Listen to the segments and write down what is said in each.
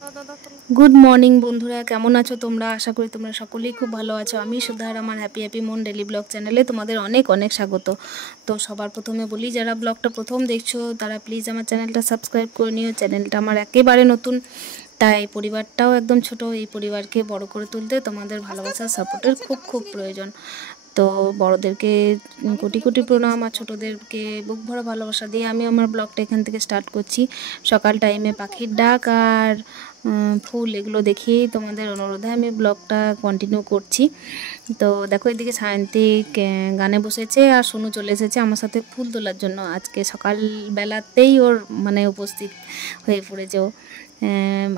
Good morning बंधुरा केमन आछो तोमरा आशा करी तोमरा सकलेई खूब भालो आछो। आमी सुधा और आमार हैप्पी हैप्पी मन डेली ब्लग चैनेले तोमादेर अनेक अनेक स्वागत। तो सबार प्रथमे बोली जारा ब्लगटा प्रथम देखछो तारा प्लिज आमार चैनेलटा सबस्क्राइब करे निओ। चैनेलटा आमार एकेबारे नतुन, ताई परिवारटाओ एकदम छोटो। এই পরিবারকে বড় করে তুলতে তোমাদের ভালোবাসা সাপোর্টের খুব খুব প্রয়োজন। তো বড়দেরকে কোটি কোটি প্রণাম আর ছোটদেরকে বুক ভরা ভালোবাসা দিয়ে আমি আমার ব্লগটা এখান থেকে স্টার্ট করছি। সকাল টাইমে পাখির ডাক আর ফুল এগুলো দেখিয়েই তোমাদের অনুরোধে আমি ব্লগটা কন্টিনিউ করছি। তো দেখো এদিকে সায়ন্তিক গানে বসেছে আর সোনু চলে এসেছে আমার সাথে ফুল তোলার জন্য। আজকে সকালবেলাতেই ওর মানে উপস্থিত হয়ে পড়েছে। ও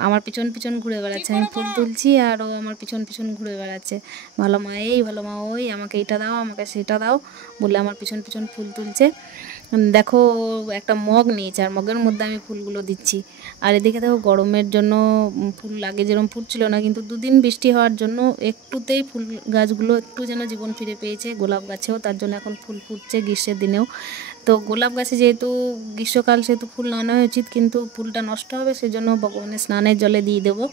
আমার পিছন পিছন ঘুরে বেড়াচ্ছে, আমি ফুল তুলছি আর ও আমার পিছন পিছন ঘুরে বেড়াচ্ছে। ভালো মা এই, ভালো মা ওই, আমাকে এইটা দাও, আমাকে সেটা দাও বলে আমার পিছন পিছন ফুল তুলছে। দেখো একটা মগ নিয়েছে আর মগের মধ্যে আমি ফুলগুলো দিচ্ছি। আর এদিকে দেখো গরমের জন্য ফুল আগে যেরকম ফুটছিল না, কিন্তু দুদিন বৃষ্টি হওয়ার জন্য একটুতেই ফুল গাছগুলো একটু যেন জীবন ফিরে পেয়েছে। গোলাপ গাছেও তার জন্য এখন ফুল ফুটছে গ্রীষ্মের দিনেও। তো গোলাপ গাছে যেহেতু গ্রীষ্মকাল সেহেতু ফুল না নেওয়া উচিত, কিন্তু ফুলটা নষ্ট হবে সেজন্য ভগবানের স্নানের জলে দিয়ে দেবো।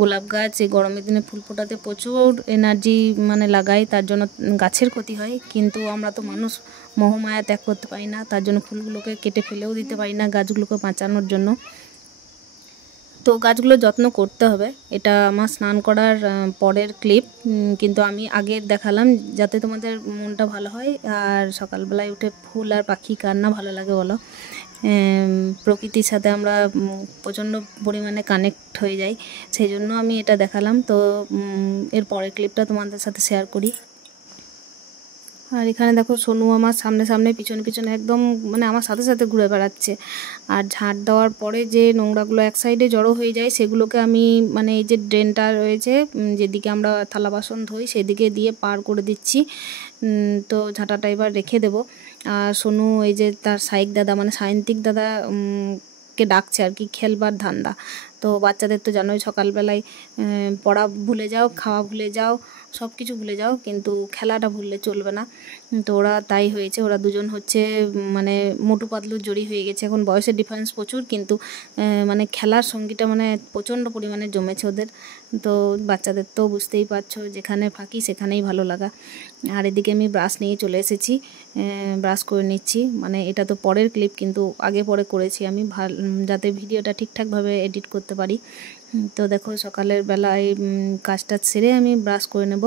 গোলাপ গাছ এই গরমের দিনে ফুল ফোটাতে প্রচুর এনার্জি মানে লাগায়, তার জন্য গাছের ক্ষতি হয়। কিন্তু আমরা তো মানুষ, মোহমায়া ত্যাগ করতে পারি না, তার জন্য ফুলগুলোকে কেটে ফেলেও দিতে পারি না গাছগুলোকে বাঁচানোর জন্য। তো গাছগুলো যত্ন করতে হবে। এটা আমার স্নান করার পরের ক্লিপ, কিন্তু আমি আগের দেখালাম যাতে তোমাদের মনটা ভালো হয়। আর সকালবেলায় উঠে ফুল আর পাখি কার না ভালো লাগে বলো। প্রকৃতির সাথে আমরা প্রচণ্ড পরিমাণে কানেক্ট হয়ে যাই, সেই জন্য আমি এটা দেখালাম। তো এর পরের ক্লিপটা তোমাদের সাথে শেয়ার করি। আর এখানে দেখো সোনু আমার সামনে সামনে পিছনে পিছনে একদম মানে আমার সাথে সাথে ঘুরে বেড়াচ্ছে। আর ঝাঁট দেওয়ার পরে যে নোংরাগুলো এক সাইডে জড়ো হয়ে যায় সেগুলোকে আমি মানে এই যে ড্রেনটা রয়েছে যেদিকে আমরা থালা বাসন ধুই সেদিকে দিয়ে পার করে দিচ্ছি। তো ঝাঁটাটা এবার রেখে দেবো। আর সোনু এই যে তার সাইক দাদা মানে সায়ন্তিক দাদা কে ডাকছে আর কি, খেলবার ধান্দা। তো বাচ্চাদের তো জানোই সকালবেলায় পড়া ভুলে যাও, খাওয়া ভুলে যাও, সব কিছু ভুলে যাও, কিন্তু খেলাটা ভুললে চলবে না। তো ওরা তাই হয়েছে, ওরা দুজন হচ্ছে মানে মোটু পাতলুর জড়ি হয়ে গেছে। এখন বয়সের ডিফারেন্স প্রচুর, কিন্তু মানে খেলার সঙ্গীটা মানে প্রচণ্ড পরিমাণে জমেছে ওদের। তো বাচ্চাদের তো বুঝতেই পারছো যেখানে ফাঁকি সেখানেই ভালো লাগা। আর এদিকে আমি ব্রাশ নিয়ে চলে এসেছি, ব্রাশ করে নিচ্ছি। মানে এটা তো পরের ক্লিপ, কিন্তু আগে পরে করেছি আমি যাতে ভিডিওটা ঠিকঠাকভাবে এডিট করতে পারি। তো দেখো সকালের বেলায় কাজটা সেরে আমি ব্রাশ করে নেব।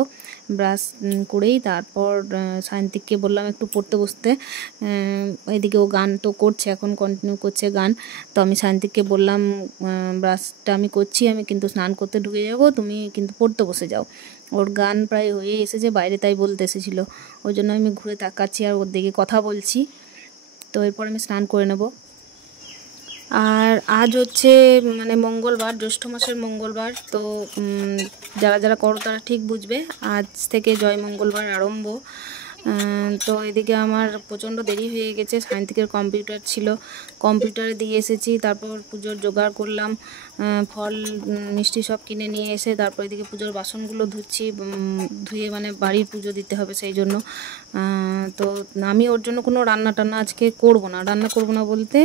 ব্রাশ করেই তারপর সায়ন্তিককে বললাম একটু পড়তে বসতে। এদিকে ও গান তো করছে, এখন কন্টিনিউ করছে গান। তো আমি সায়ন্তিককে বললাম ব্রাশটা আমি করছি, আমি কিন্তু স্নান করতে ঢুকে যাব, তুমি কিন্তু পড়তে বসে যাও। ওর গান প্রায় হয়ে এসেছে বাইরে, তাই বলতে এসেছিলো, ওই জন্য আমি ঘুরে তাকাচ্ছি আর ওর দিকে কথা বলছি। তো এরপর আমি স্নান করে নেব। আর আজ হচ্ছে মানে মঙ্গলবার, জ্যৈষ্ঠ মাসের মঙ্গলবার। তো যারা যারা করো তারা ঠিক বুঝবে, আজ থেকে জয় মঙ্গলবার আরম্ভ। তো এদিকে আমার প্রচণ্ড দেরি হয়ে গেছে। সায়ন্তিকের কম্পিউটার ছিল, কম্পিউটারে দিয়ে এসেছি। তারপর পুজোর জোগাড় করলাম, ফল মিষ্টি সব কিনে নিয়ে এসে তারপর এদিকে পুজোর বাসনগুলো ধুচ্ছি। ধুয়ে মানে বাড়ির পুজো দিতে হবে সেই জন্য। তো আমি ওর জন্য কোনো রান্না টান্না আজকে করব না, রান্না করব না বলতে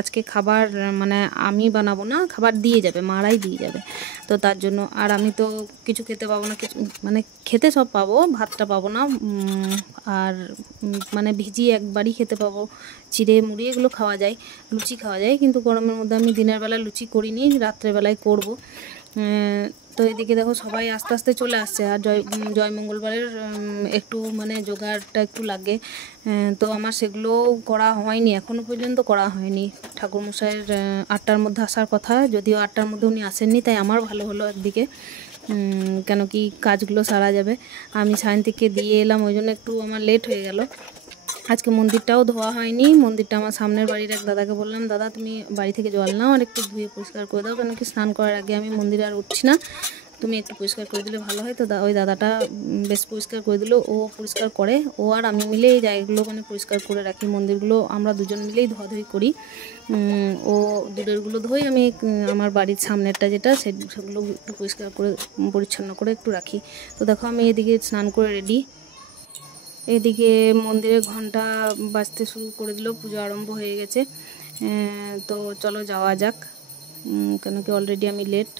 আজকে খাবার মানে আমি বানাবো না, খাবার দিয়ে যাবে, মারাই দিয়ে যাবে। তো তার জন্য আর আমি তো কিছু খেতে পাবো না, কিছু মানে খেতে সব পাবো, ভাতটা পাবো না। আর মানে ভিজিয়ে একবারই খেতে পাবো, চিড়ে মুড়ি এগুলো খাওয়া যায়, লুচি খাওয়া যায়, কিন্তু গরমের মধ্যে আমি দিনের বেলা লুচি করিনি, রাত্রেবেলায় করব। তো এদিকে দেখো সবাই আস্তে আস্তে চলে আসছে। আর জয় মঙ্গলবারের একটু মানে জোগাড়টা একটু লাগে, তো আমার সেগুলো করা হয়নি, এখনও পর্যন্ত করা হয়নি। ঠাকুরমশাইয়ের 8টার মধ্যে আসার কথা, যদিও 8টার মধ্যে উনি আসেননি, তাই আমার ভালো হলো একদিকে, কেন কি কাজগুলো সারা যাবে। আমি সায়ন্তিককে দিয়ে এলাম, ওই জন্য একটু আমার লেট হয়ে গেল। আজকে মন্দিরটাও ধোয়া হয়নি, মন্দিরটা আমার সামনের বাড়ির এক দাদাকে বললাম, দাদা তুমি বাড়ি থেকে জল নাও আর একটু ধুয়ে পরিষ্কার করে দাও, কেন কি স্নান করার আগে আমি মন্দিরে আর উঠছি না, তুমি একটু পরিষ্কার করে দিলে ভালো হয়। তো ওই দাদাটা বেশ পরিষ্কার করে দিল, ও পরিষ্কার করে, ও আর আমি মিলে এই জায়গাগুলো মানে পরিষ্কার করে রাখি। মন্দিরগুলো আমরা দুজন মিলেই ধোয়াধুয়ি করি, ও দূরেরগুলো ধোই, আমি আমার বাড়ির সামনেরটা যেটা সেগুলো একটু পরিষ্কার করে পরিচ্ছন্ন করে একটু রাখি। তো দেখো আমি এদিকে স্নান করে রেডি, এদিকে মন্দিরে ঘন্টা বাজতে শুরু করে দিল, পুজো আরম্ভ হয়ে গেছে। তো চলো যাওয়া যাক। কেন কি অলরেডি আমি লেট।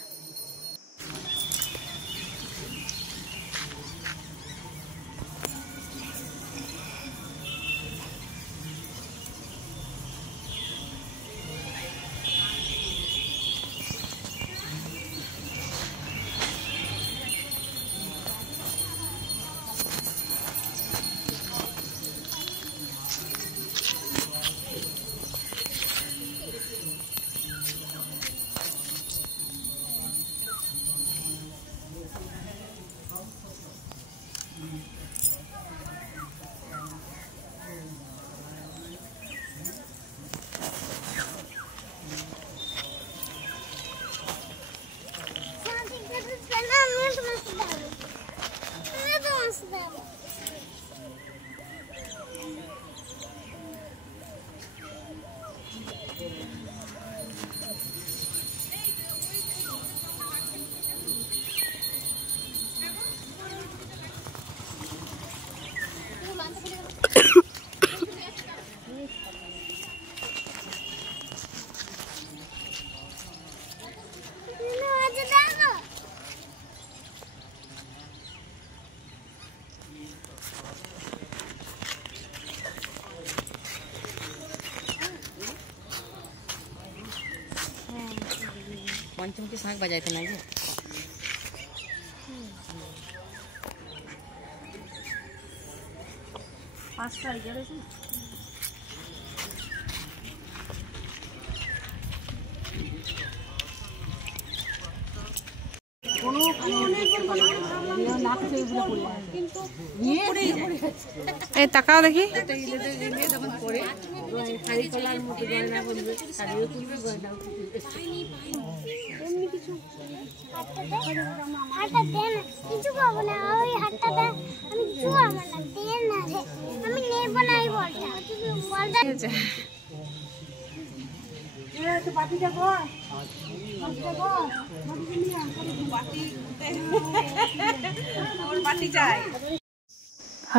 पंचमुखी शाक बजाए थे ना ये তাকাও দেখি।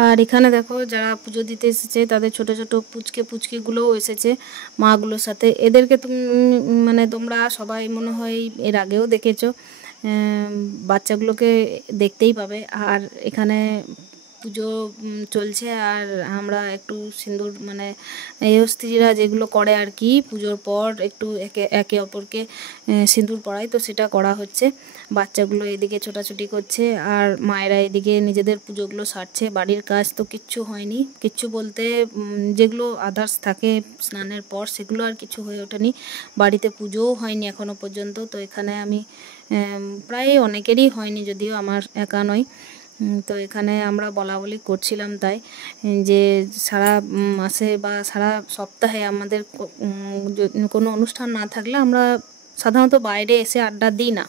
আর এখানে দেখো যারা পুজো দিতে এসেছে তাদের ছোট ছোট পুচকিগুলোও এসেছে মাগুলোর সাথে। এদেরকে তুমি মানে তোমরা সবাই মনে হয় এর আগেও দেখেছো, বাচ্চাগুলোকে দেখতেই পাবে। আর এখানে পুজো চলছে আর আমরা একটু সিঁদুর মানে স্ত্রীরা যেগুলো করে আর কি পুজোর পর একটু একে অপরকে সিঁদুর পরায়, তো সেটা করা হচ্ছে। বাচ্চাগুলো এদিকে ছোটাছুটি করছে আর মায়েরা এদিকে নিজেদের পুজোগুলো সারছে। বাড়ির কাজ তো কিচ্ছু হয়নি, কিচ্ছু বলতে যেগুলো আদার্স থাকে স্নানের পর সেগুলো আর কিছু হয়ে ওঠেনি। বাড়িতে পুজোও হয়নি এখনও পর্যন্ত। তো এখানে আমি প্রায় অনেকেরই হয়নি, যদিও আমার একা নয়। তো এখানে আমরা বলা বলি করছিলাম তাই যে সারা মাসে বা সারা সপ্তাহে আমাদের কোনো অনুষ্ঠান না থাকলে আমরা সাধারণত বাইরে এসে আড্ডা দিই না।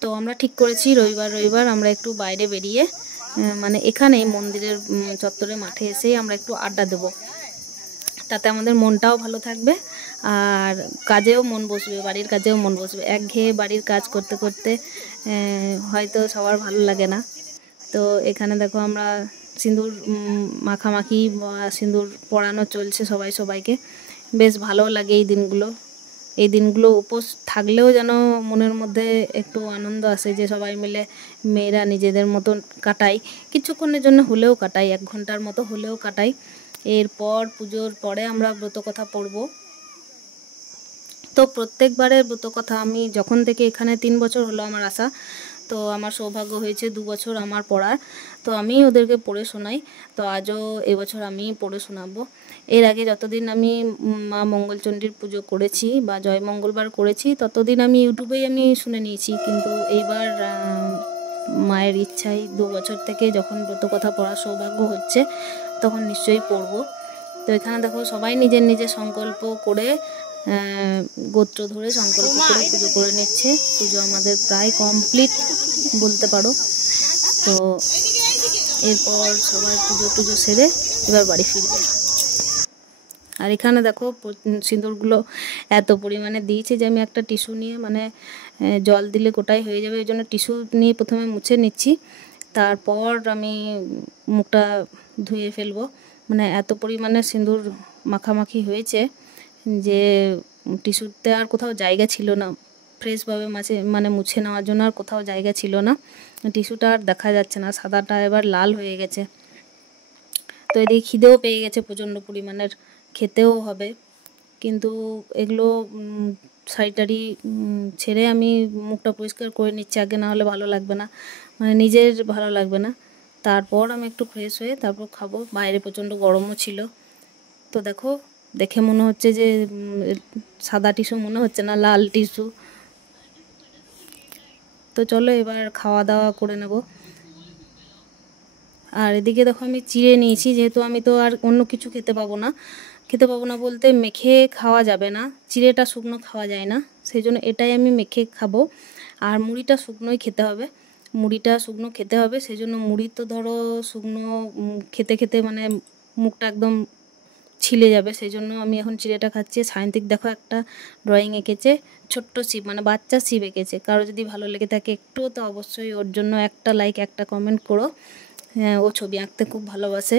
তো আমরা ঠিক করেছি রবিবার আমরা একটু বাইরে বেরিয়ে মানে এখানেই মন্দিরের চত্বরে মাঠে এসেই আমরা একটু আড্ডা দেব। তাতে আমাদের মনটাও ভালো থাকবে আর কাজেও মন বসবে, বাড়ির কাজেও মন বসবে। একঘেয়ে বাড়ির কাজ করতে করতে হয়তো সবার ভালো লাগে না। তো এখানে দেখো আমরা সিঁদুর মাখামাখি বা সিঁদুর পরানো চলছে সবাইকে। বেশ ভালো লাগে এই দিনগুলো উপোস থাকলেও যেন মনের মধ্যে একটু আনন্দ আসে যে সবাই মিলে মেয়েরা নিজেদের মতন কাটাই, কিছুক্ষণের জন্য হলেও কাটাই, 1 ঘন্টার মতো হলেও কাটাই। এরপর পুজোর পরে আমরা ব্রতকথা পড়ব। তো প্রত্যেকবারের ব্রতকথা আমি যখন থেকে এখানে 3 বছর হলো আমার আসা, তো আমার সৌভাগ্য হয়েছে 2 বছর আমার পড়ার, তো আমি ওদেরকে পড়ে শোনাই। তো আজও এবছর আমি পড়ে শোনাবো। এর আগে যতদিন আমি মা মঙ্গলচণ্ডীর পুজো করেছি বা জয় মঙ্গলবার করেছি ততদিন আমি ইউটিউবেই আমি শুনে নিয়েছি, কিন্তু এইবার মায়ের ইচ্ছায় 2 বছর থেকে যখন ব্রতকথা পড়ার সৌভাগ্য হচ্ছে তখন নিশ্চয়ই পড়ব। তো এখানে দেখো সবাই নিজের নিজের সংকল্প করে গোত্র ধরে সংকল্প করে পুজো করে নিচ্ছে। পুজো আমাদের প্রায় কমপ্লিট বলতে পারো। তো এরপর সবাই পুজো সেরে এবার বাড়ি ফিরবে। আর এখানে দেখো সিঁদুরগুলো এত পরিমাণে দিয়েছে যে আমি একটা টিস্যু নিয়ে মানে জল দিলে গোটাই হয়ে যাবে, ওই জন্য টিস্যু নিয়ে প্রথমে মুছে নিচ্ছি, তারপর আমি মুখটা ধুয়ে ফেলবো। মানে এত পরিমাণে সিঁদুর মাখামাখি হয়েছে যে টিস্যুতে আর কোথাও জায়গা ছিল না, ফ্রেশভাবে মানে মুছে নেওয়ার জন্য আর কোথাও জায়গা ছিল না। টিস্যুটা আর দেখা যাচ্ছে না, সাদাটা এবার লাল হয়ে গেছে। তো এদিকে খিদেও পেয়ে গেছে প্রচণ্ড পরিমাণের, খেতেও হবে, কিন্তু এগুলো শাড়িটারি ছেড়ে আমি মুখটা পরিষ্কার করে নিচ্ছি আগে, না হলে ভালো লাগবে না, মানে নিজের ভালো লাগবে না। তারপর আমি একটু ফ্রেশ হয়ে তারপর খাবো। বাইরে প্রচণ্ড গরমও ছিল। তো দেখে মনে হচ্ছে যে সাদা টিস্যু মনে হচ্ছে না, লাল টিস্যু। তো চলো এবার খাওয়া দাওয়া করে নেব। আর এদিকে দেখো আমি চিড়ে নিয়েছি, যেহেতু আমি তো আর অন্য কিছু খেতে পাবো না বলতে মেখে খাওয়া যাবে না, চিড়েটা শুকনো খাওয়া যায় না, সেই জন্য এটাই আমি মেখে খাবো। আর মুড়িটা শুকনোই খেতে হবে, সেই জন্য মুড়ি তো ধরো শুকনো খেতে খেতে মানে মুখটা একদম ছিলে যাবে, সেই জন্য আমি এখন চিড়েটা খাচ্ছি। সায়ন্তিক দেখো একটা ড্রয়িং এঁকেছে, ছোট্ট শিব, মানে বাচ্চা শিব এঁকেছে। কারো যদি ভালো লেগে থাকে একটুও, তো অবশ্যই ওর জন্য একটা লাইক, একটা কমেন্ট করো। হ্যাঁ, ও ছবি আঁকতে খুব ভালোবাসে,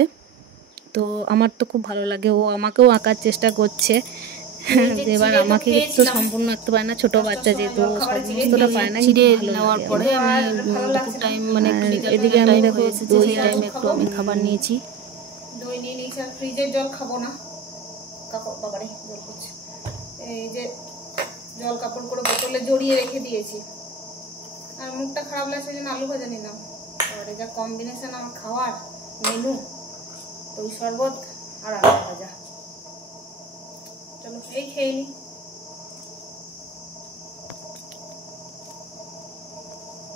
তো আমার তো খুব ভালো লাগে, ও আমাকেও আঁকার চেষ্টা করছে। এবার আমাকে তো সম্পূর্ণ আঁকতে পারে না, ছোট বাচ্চা যেহেতু সমস্তটা পায় না। চিড়ে নেওয়ার পরে আমি দুপুর টাইম মানে এদিকে আমি দেখো দই টাইমে একটু আমি খাবার নিয়েছি, দই নিয়ে নিয়েছি। আর ফ্রিজের জল খাবো না, কাপড় বাবারে জল করছে, এই যে জল কাপড় করে বোতলে জড়িয়ে রেখে দিয়েছি। আর মুখটা খারাপ লাগছে জন্য আলু ভাজা নিলাম। আর এটা কম্বিনেশন আমার খাওয়ার মেনু, দই শরবত আর আলু ভাজা। চলো এই খেয়ে নিই।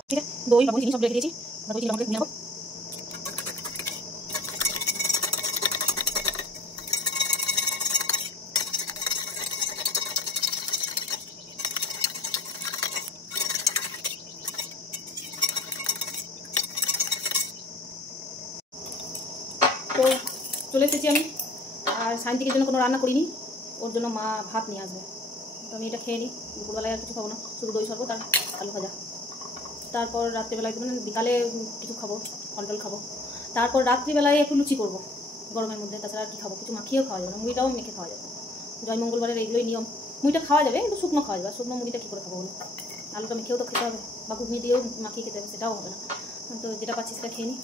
ঠিক আছে, দই বাবু জিনিস সব রেখে দিয়েছি, বাবু জিনিস আমাকে নেবো। তো চলে এসেছি আমি, আর সায়ন্তিকের জন্য কোনো রান্না করিনি, ওর জন্য মা ভাত নিয়ে আসবে। তো আমি এটা খেয়ে নিই, দুপুরবেলায় আর কিছু খাবো না, শুধু দই শরবত আর আলু ভাজা। তারপর রাত্রিবেলায় মানে বিকালে কিছু খাবো, ফল খাবো। তারপর রাত্রিবেলায় একটু লুচি করবো গরমের মধ্যে, তাছাড়া আর কি খাবো, কিছু মাখিয়েও খাওয়া যাবে না, মুড়িটাও মেখে খাওয়া যাবে। জয় মঙ্গলবারের এইগুলোই নিয়ম, মুড়িটা খাওয়া যাবে কিন্তু শুকনো খাওয়া যাবে। শুকনো মুড়িটা কী করে খাবো বলো, আলুটা মেখেও তো খেতে হবে, বা ঘুগনি দিয়েও মাখিয়ে খেতে হবে, সেটাও হবে না। তো যেটা পাচ্ছি সেটা খেয়ে নিই।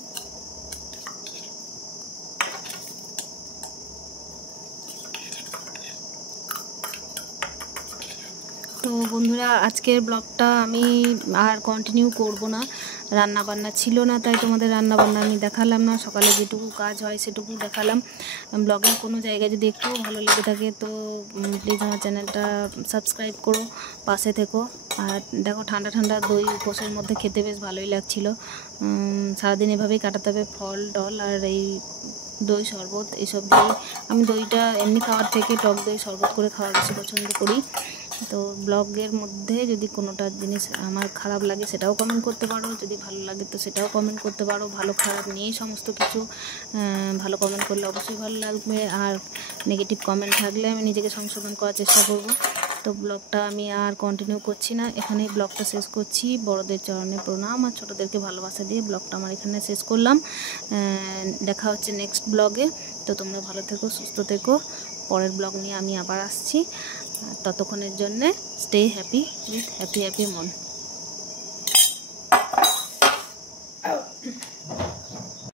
তো বন্ধুরা, আজকের ব্লগটা আমি আর কন্টিনিউ করব না, রান্না বান্না ছিল না, তাই তোমাদের রান্না বান্না আমি দেখালাম না। সকালে যেটুকু কাজ হয় সেটুকু দেখালাম। ব্লগের কোনো জায়গায় যদি একটু ভালো লেগে থাকে তো প্লিজ আমার চ্যানেলটা সাবস্ক্রাইব করো, পাশে থেকো। আর দেখো ঠান্ডা ঠান্ডা দই উপোসের মধ্যে খেতে বেশ ভালোই লাগছিল। সারাদিন এভাবেই কাটাতে হবে, ফল টল আর এই দই শরবত এসব দিয়েই। আমি দইটা এমনি খাওয়ার থেকে টক দই শরবত করে খাওয়া বেশি পছন্দ করি। তো ব্লগের মধ্যে যদি কোনোটা জিনিস আমার খারাপ লাগে সেটাও কমেন্ট করতে পারো, যদি ভালো লাগে তো সেটাও কমেন্ট করতে পারো। ভালো খারাপ নিয়েই সমস্ত কিছু, ভালো কমেন্ট করলে অবশ্যই ভালো লাগবে, আর নেগেটিভ কমেন্ট থাকলে আমি নিজেকে সংশোধন করার চেষ্টা করব। তো ব্লগটা আমি আর কন্টিনিউ করছি না, এখানেই ব্লগটা শেষ করছি। বড়দের চরণে প্রণাম আর ছোটোদেরকে ভালোবাসা দিয়ে ব্লগটা আমার এখানে শেষ করলাম। দেখা হচ্ছে নেক্সট ব্লগে। তো তোমরা ভালো থেকো, সুস্থ থেকো। পরের ব্লগ নিয়ে আমি আবার আসছি। ততক্ষণের জন্যে স্টে হ্যাপি উইথ হ্যাপি মন।